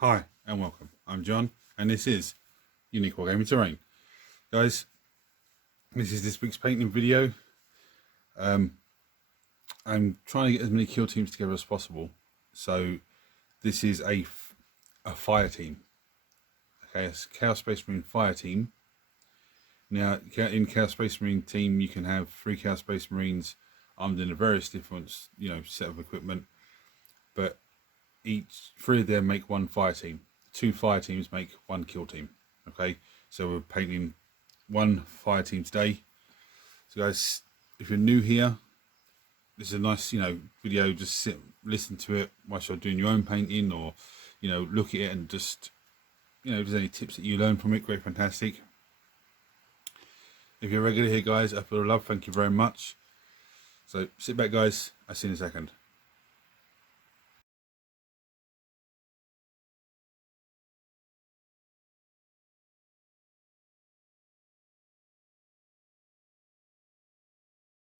Hi and welcome. I'm John and this is Unique Wargaming Terrain. Guys, this is this week's painting video. I'm trying to get as many kill teams together as possible. So this is a fire team. Okay, it's Chaos Space Marine fire team. Now in Chaos Space Marine team you can have 3 Chaos Space Marines armed in a various different set of equipment, but each 3 of them make 1 fire team. 2 fire teams make 1 kill team. Okay, so we're painting 1 fire team today. So guys, if you're new here, this is a nice video. Just sit, listen to it whilst you're doing your own painting, or look at it and just if there's any tips that you learn from it, great, fantastic. If you're regular here, guys, I feel love, thank you very much. So sit back, guys, I'll see you in a second.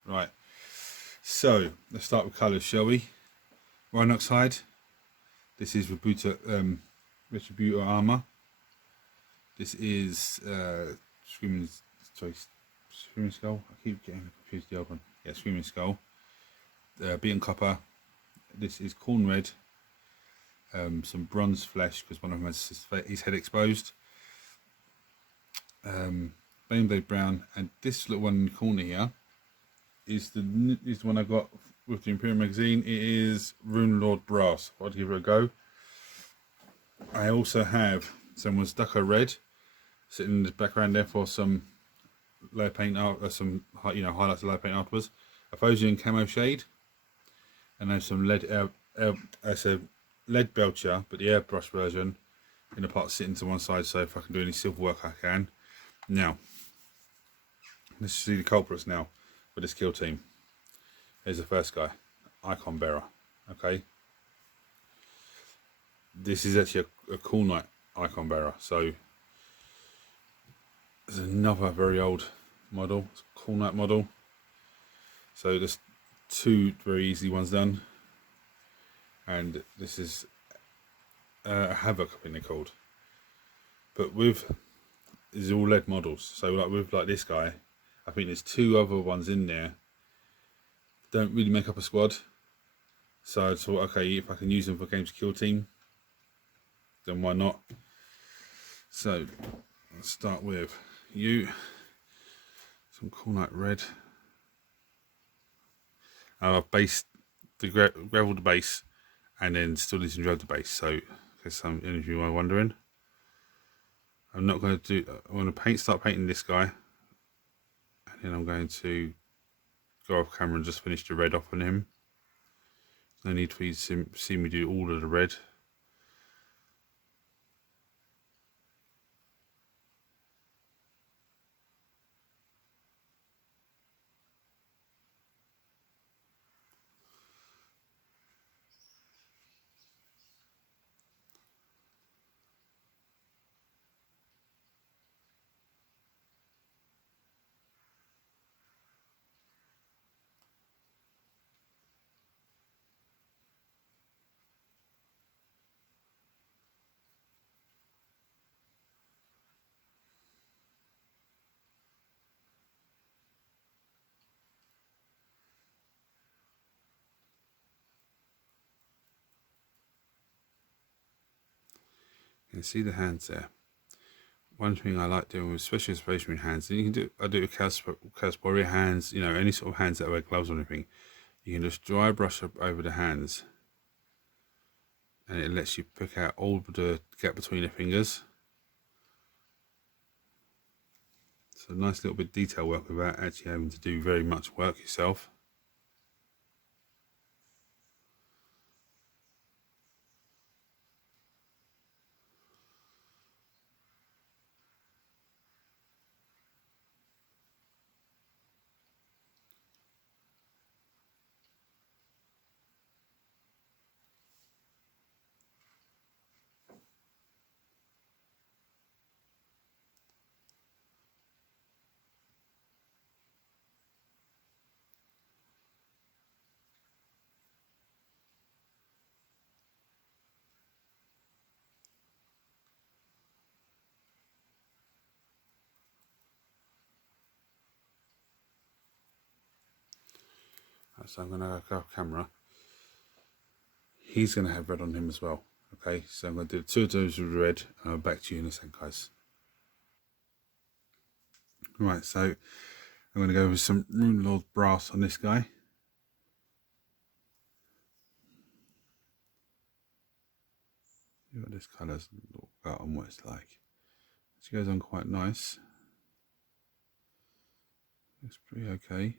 Right, so let's start with colours, shall we? Rhinox hide. This is Retributor armour. This is Screaming Skull. I keep getting confused the other one. Yeah, Screaming Skull. Beaten copper. This is corn red. Some bronze flesh because one of them has his head exposed. Baneblade brown, and this little one in the corner here is the one I got with the Imperial magazine. It is Rune Lord brass. I'll give it a go. I also have someone's Stucco red sitting in the background there for some layer paint art, some highlights of layer paint afterwards. A Phosian camo shade, and then some lead lead belcher, but the airbrush version in the pot sitting to one side. So if I can do any silver work, I can. Now let's see the culprits now for this kill team. Here's the first guy, Icon Bearer. Okay, this is actually a Cool Knight Icon Bearer. So there's another very old model, Cool Knight model. So there's 2 very easy ones done, and this is a Havoc, I think they're called. But with these are all lead models. So with this guy, I think there's 2 other ones in there. Don't really make up a squad. So I thought, okay, if I can use them for games kill team, then why not? So let's start with you. Some Cool Knight red. I've based the gravelled the base, and then still need to drive the base. So, in case some of you are wondering, I'm not going to do. I'm going to start painting this guy, and then I'm going to go off camera and just finish the red off on him. No need for you to see me do all of the red. You can see the hands there. One thing I like doing with especially Space Marine hands, and you can do, I do it with Chaos Warrior hands, any sort of hands that wear gloves or anything. You can just dry brush up over the hands, and it lets you pick out all the gap between the fingers. So a nice little bit of detail work without actually having to do very much work yourself. Right, so I'm going to go off camera. He's going to have red on him as well. Okay, so I'm going to do 2 of those with red, and I'll back to you in a second, guys. Right, so I'm going to go with some Rune Lord brass on this guy. See what this colour's got on what it's like. It goes on quite nice. Looks pretty okay.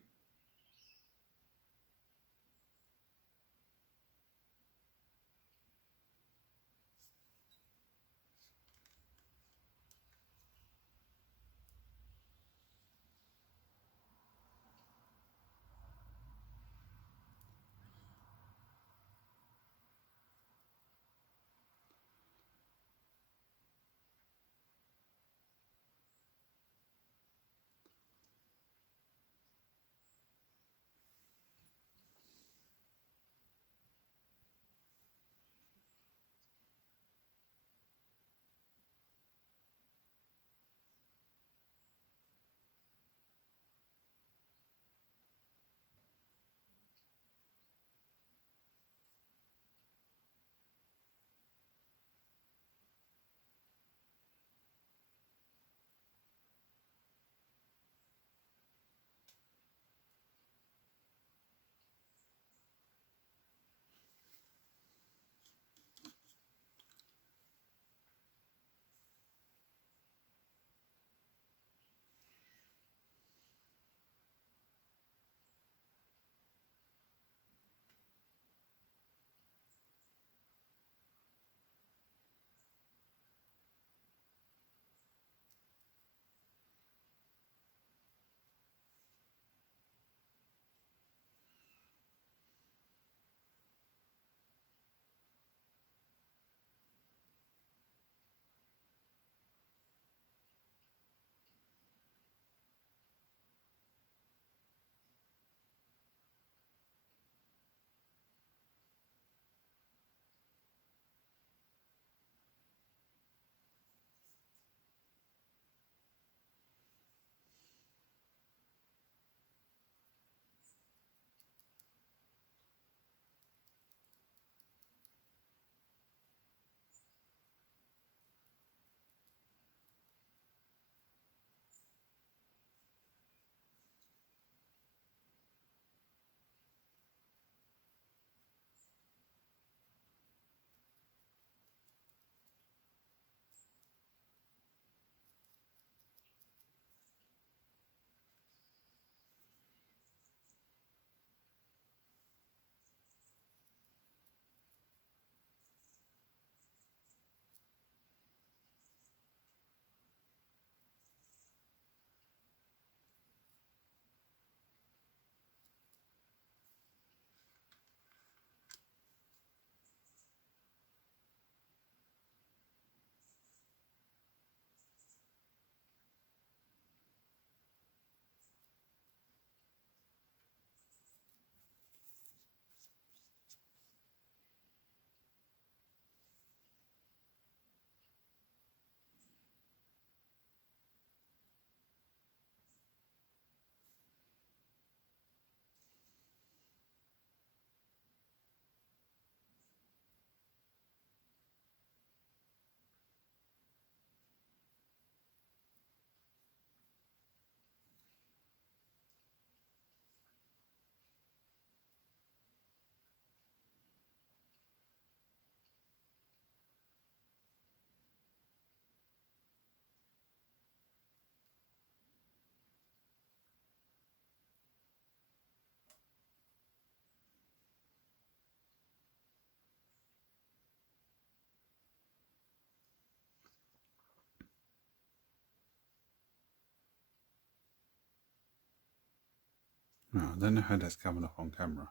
Now, I don't know how that's coming up on camera,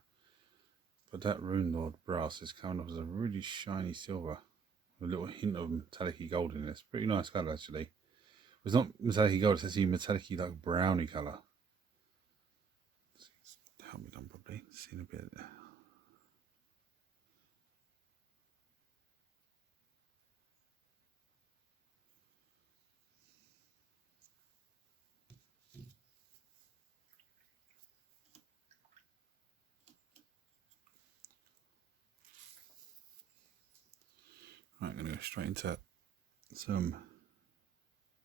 but that Rune Lord brass is coming up as a really shiny silver with a little hint of metallic gold in it. It's a pretty nice colour actually. It's not metallic gold, it's actually metallic like browny colour. Help me done properly. Seen a bit. Right, I'm going to go straight into some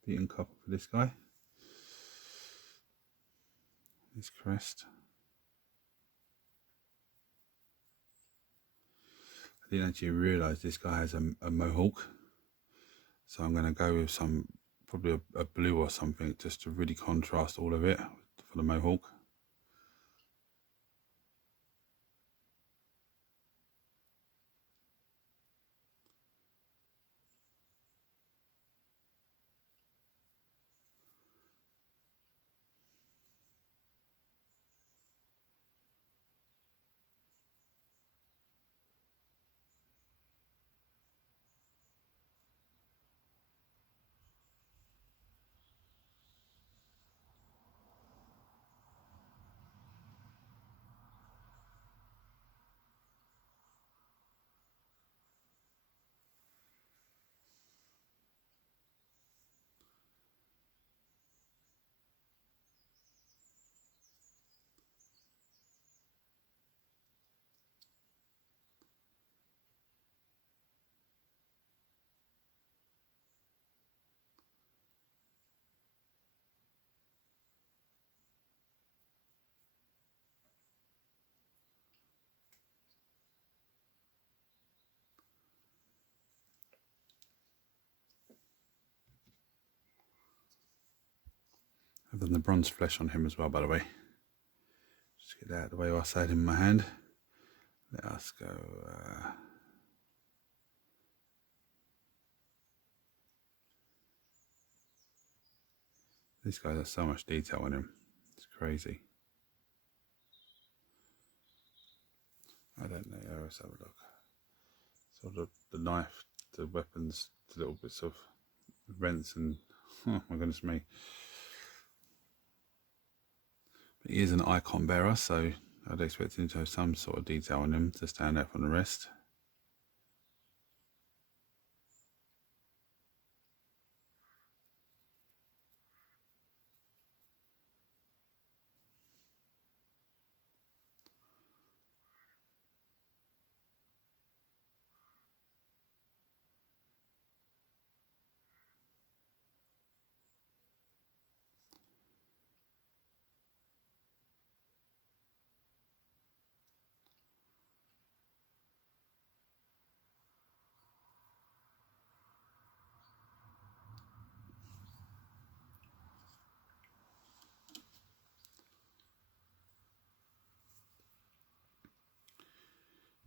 beaten copper for this guy. His crest. I didn't actually realise this guy has a mohawk, so I'm going to go with some, probably a blue or something, just to really contrast all of it for the mohawk. I've done the bronze flesh on him as well, by the way. Just get that out of the way whilst I had him in my hand. Let us go. This guy has so much detail in him. It's crazy. I don't know. Let's have a look. So the knife, the weapons, the little bits of rents and oh my goodness me. But he is an icon bearer, so I'd expect him to have some sort of detail on him to stand out from the rest.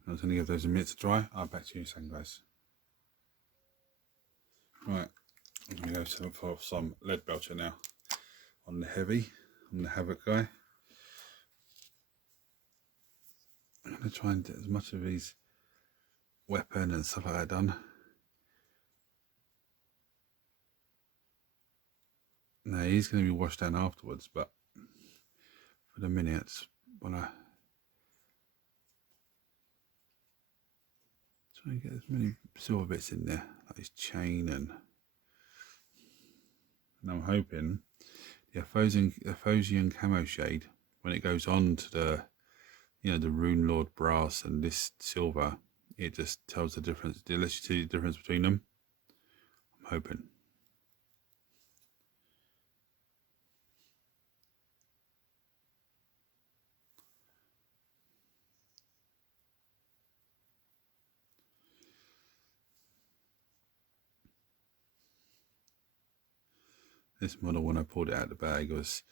I was going to give those a minute to dry. I'll back to you soon, guys. Right, I'm going to go for some lead belcher now on the heavy, on the Havoc guy. I'm going to try and get as much of his weapon and stuff like that done. Now he's going to be washed down afterwards, but for the minute, I want to try and get as many silver bits in there, like his chain, and I'm hoping the Aphosian camo shade, when it goes on to the, you know, the Rune Lord brass and this silver, it just tells the difference. It lets you see the difference between them. I'm hoping. This model, when I pulled it out of the bag, was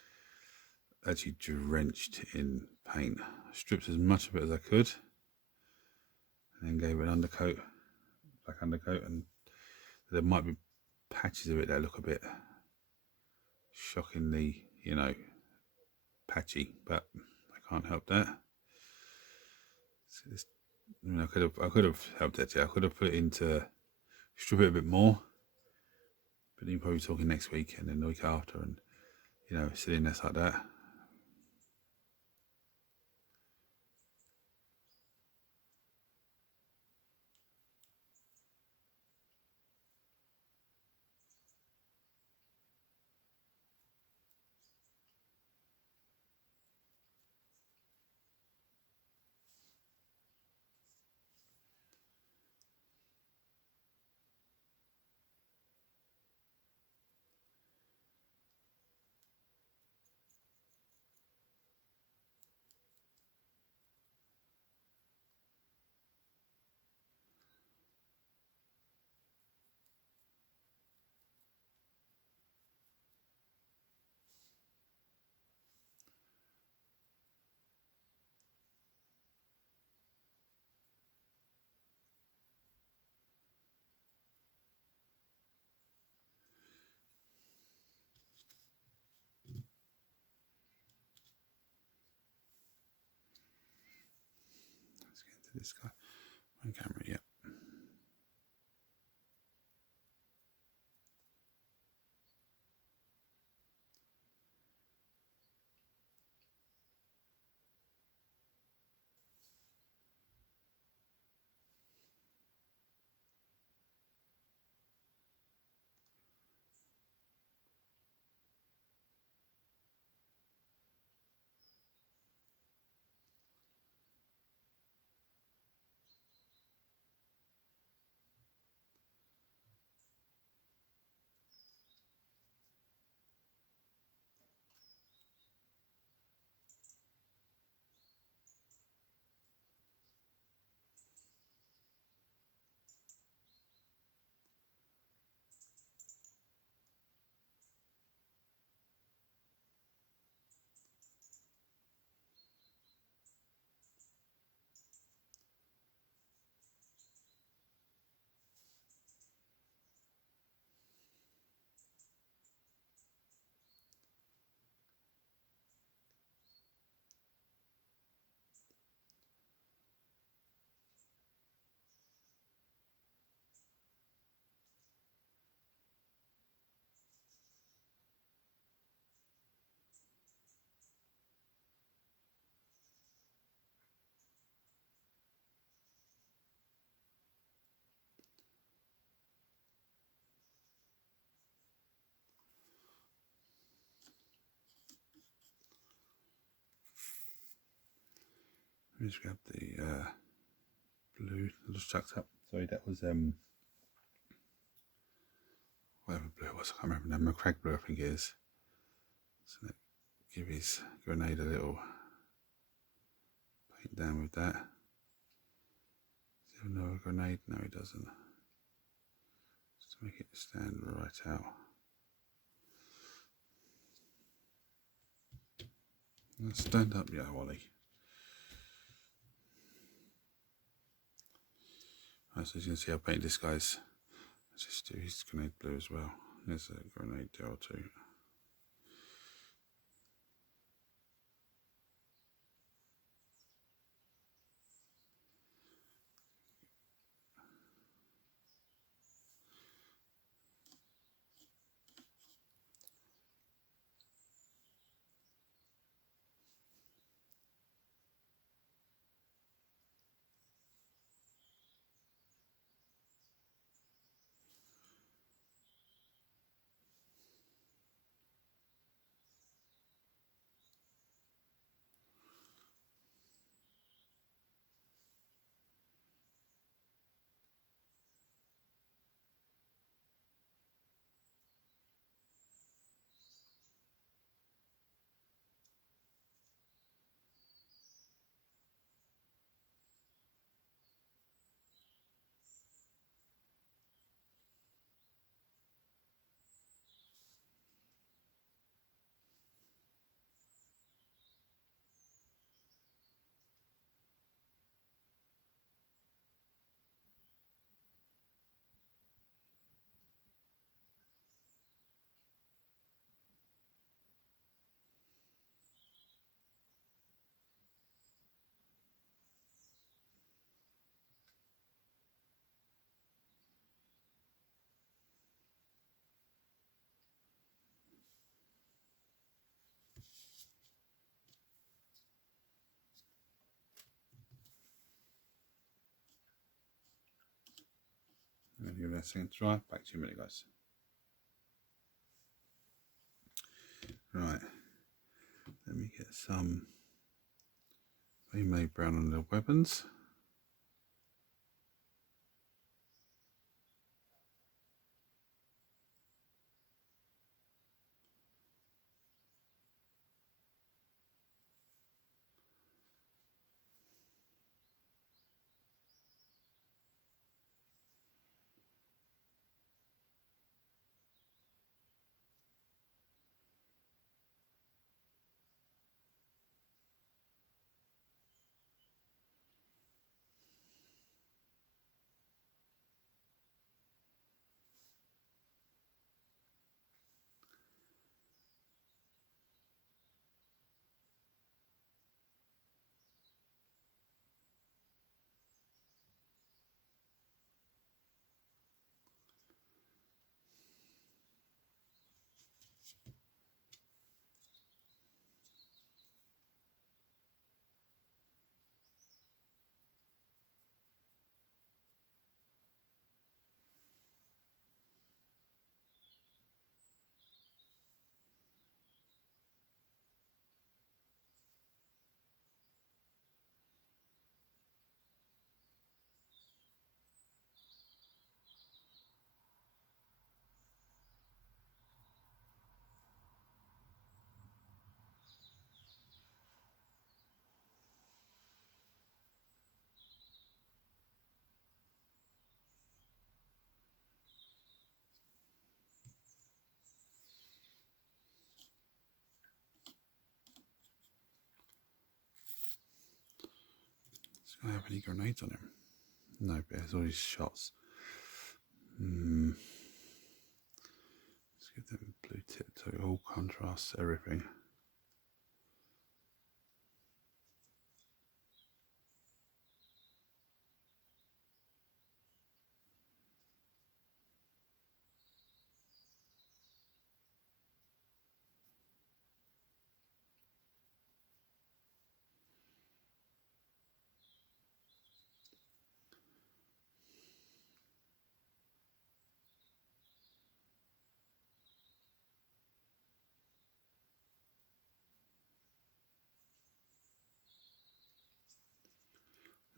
actually drenched in paint. I stripped as much of it as I could, and then gave it an undercoat, black undercoat, and there might be patches of it that look a bit shockingly, you know, patchy, but I can't help that. I mean, I could have helped it. Yeah, I could have put it into strip it a bit more, but then you're probably talking next week and then the week after, and you know, silliness like that. this guy. One camera, yep. Let me just grab the blue that was chucked up. Sorry, that was whatever blue it was, I can't remember now. McCrag blue, I think it is. So give his grenade a little paint down with that. Does he have another grenade? No, he doesn't. Just to make it stand right out. Let's stand up, yeah, Wally. Right, so as you can see, I painted this guy's. Let's just do his grenade blue as well. There's a grenade there or two. I'm going to give that a second to dry. Back to you in a minute, guys. Right, let me get some made brown on the weapons. I have any grenades on him? No, but there's all these shots. Let's give them blue tip so it all contrasts everything.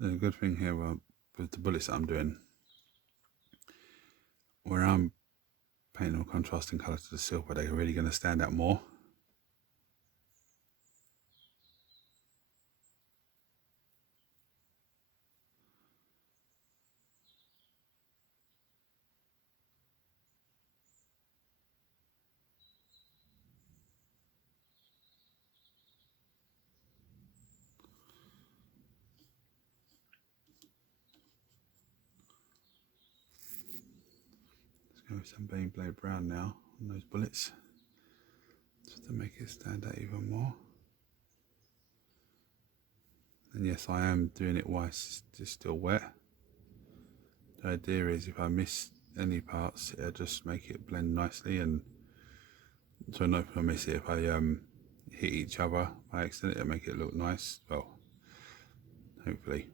The good thing here with the bullets that I'm doing, where I'm painting all contrasting colours to the silver, they're really going to stand out more. Let's go with some Beyblade Brown now on those bullets, just to make it stand out even more. And yes, I am doing it while it's still wet. The idea is if I miss any parts, it'll just make it blend nicely, and so not if I miss it, if I hit each other by accident, it'll make it look nice. Well, hopefully.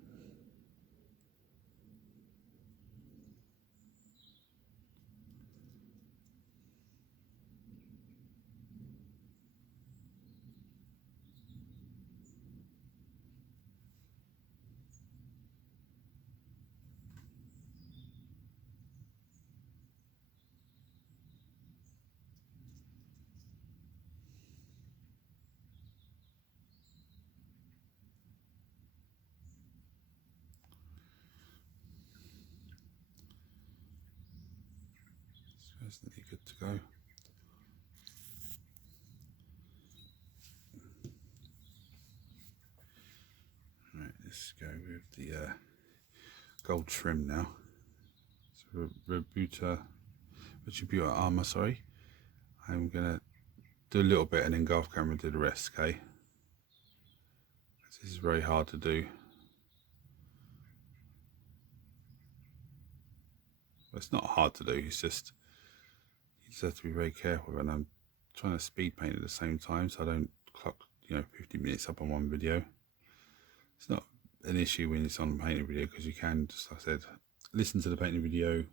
So it's nearly good to go. Right, let's go with the gold trim now. So Retributor armor, sorry. I'm gonna do a little bit and then go off camera and do the rest, okay? This is very hard to do. Well, it's not hard to do, it's just you just have to be very careful, and I'm trying to speed paint at the same time so I don't clock 50 minutes up on one video. It's not an issue when it's on a painting video, because you can, just like I said, listen to the painting video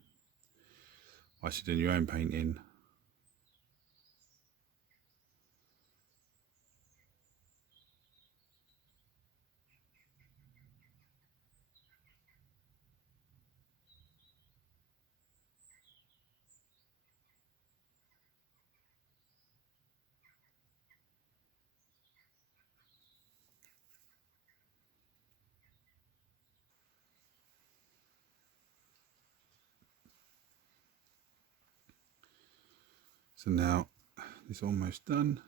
whilst you're doing your own painting. So now it's almost done.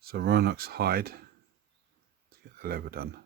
So Rhinox hide to get the leather done.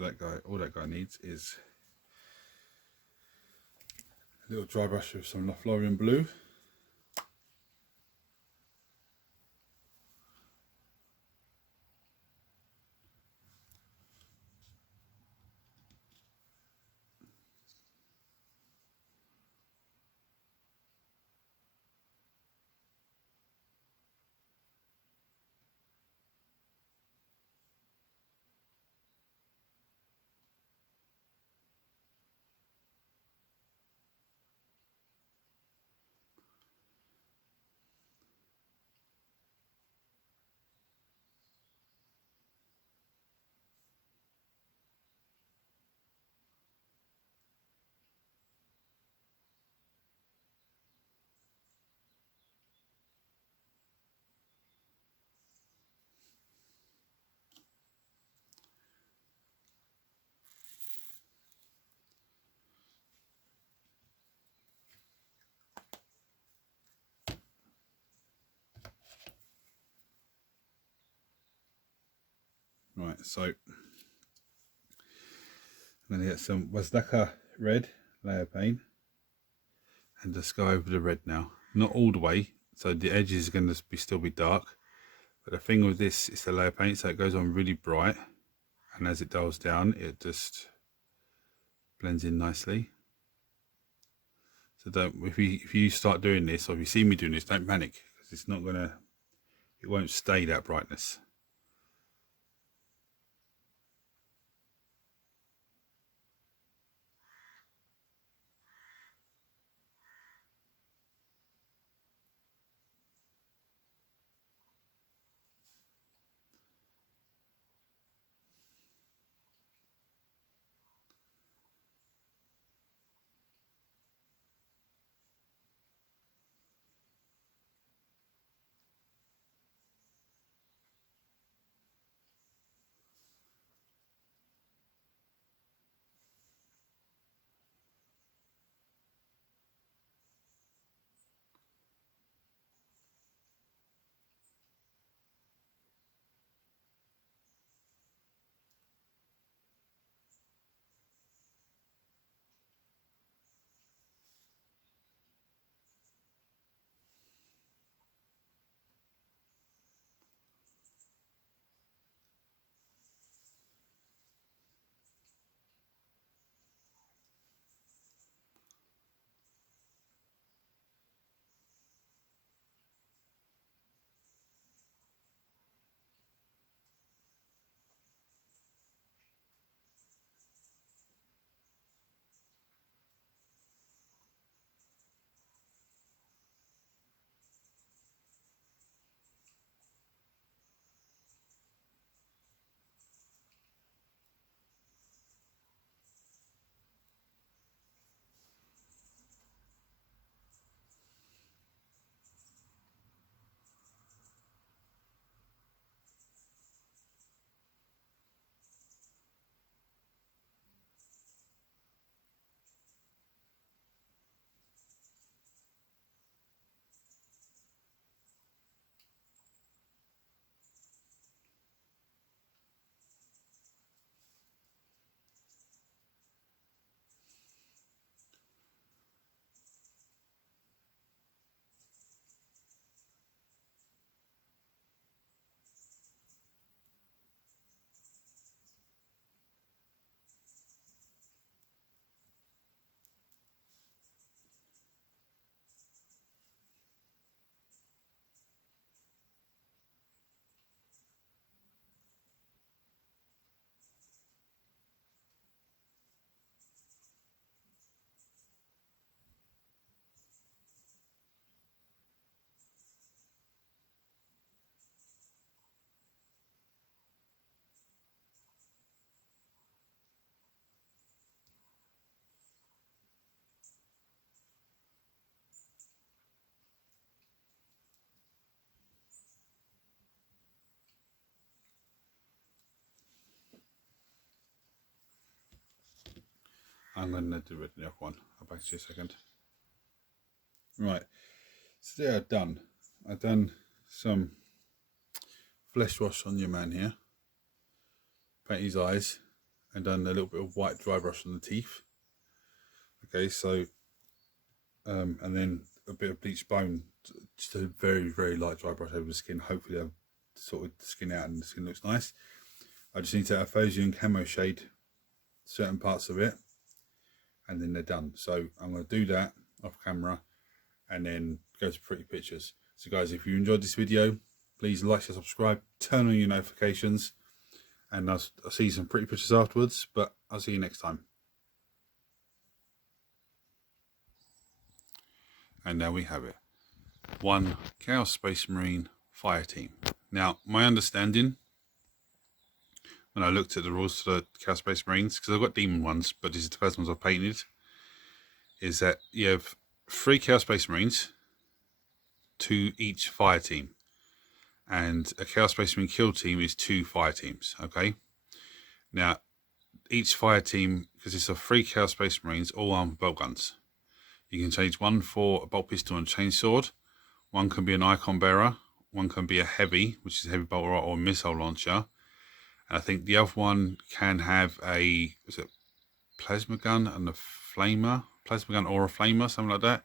So that guy, all that guy needs is a little dry brush with some Lothlorien blue. Right, so I'm going to get some Wazdaka red layer paint and just go over the red now. Not all the way, so the edges are going to still be dark. But the thing with this is the layer paint, so it goes on really bright, and as it dulls down, it just blends in nicely. So don't, if you start doing this, or if you see me doing this, don't panic, because it's not gonna, it won't stay that brightness. I'm going to do the other one. I'll back to you a second. Right, so there I've done some flesh wash on your man here. Paint his eyes. and done a little bit of white dry brush on the teeth. Okay, so and then a bit of bleached bone, just a very light dry brush over the skin. Hopefully I've sorted the skin out and the skin looks nice. I just need to Phosian camo shade certain parts of it, and then they're done. So I'm going to do that off camera and then go to pretty pictures. So guys, if you enjoyed this video, please like, share, subscribe, turn on your notifications, and I'll see you some pretty pictures afterwards, but I'll see you next time. And there we have it. One Chaos Space Marine fire team. Now, my understanding, when I looked at the rules for the Chaos Space Marines, because I've got demon ones, but these are the first ones I've painted, is that you have 3 Chaos Space Marines to each fire team. And a Chaos Space Marine kill team is 2 fire teams, okay? Now, each fire team consists of 3 Chaos Space Marines, all armed with bolt guns. You can change one for a bolt pistol and chainsword. One can be an icon bearer. One can be a heavy, which is a heavy bolt or a missile launcher. And I think the other one can have a, was it plasma gun and a flamer? Plasma gun or a flamer, something like that.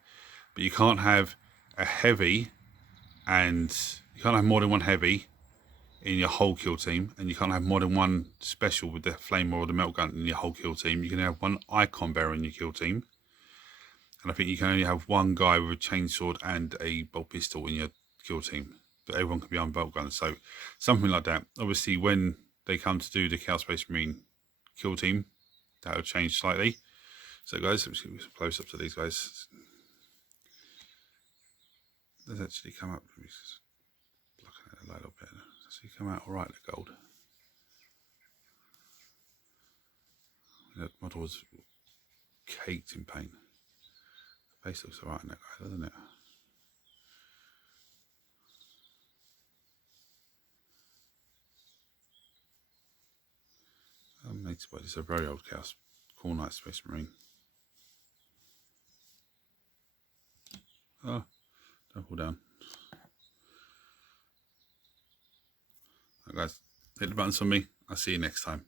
But you can't have a heavy, and you can't have more than one heavy in your whole kill team, and you can't have more than one special with the flamer or the metal gun in your whole kill team. You can have one icon bearer in your kill team. And I think you can only have one guy with a chainsword and a bolt pistol in your kill team. But everyone can be on bolt guns. So something like that. Obviously, when they come to do the Chaos Space Marine kill team, that will change slightly. So guys, let's give some close up to these guys. Let's actually come up. Just blocking it a little bit. So you come out all right, the gold. That model was caked in paint. The face looks alright in that guy, doesn't it? Makes what is a very old Chaos Cool Knight Space Marine. Oh, don't fall down. Right, guys, hit the buttons for me. I'll see you next time.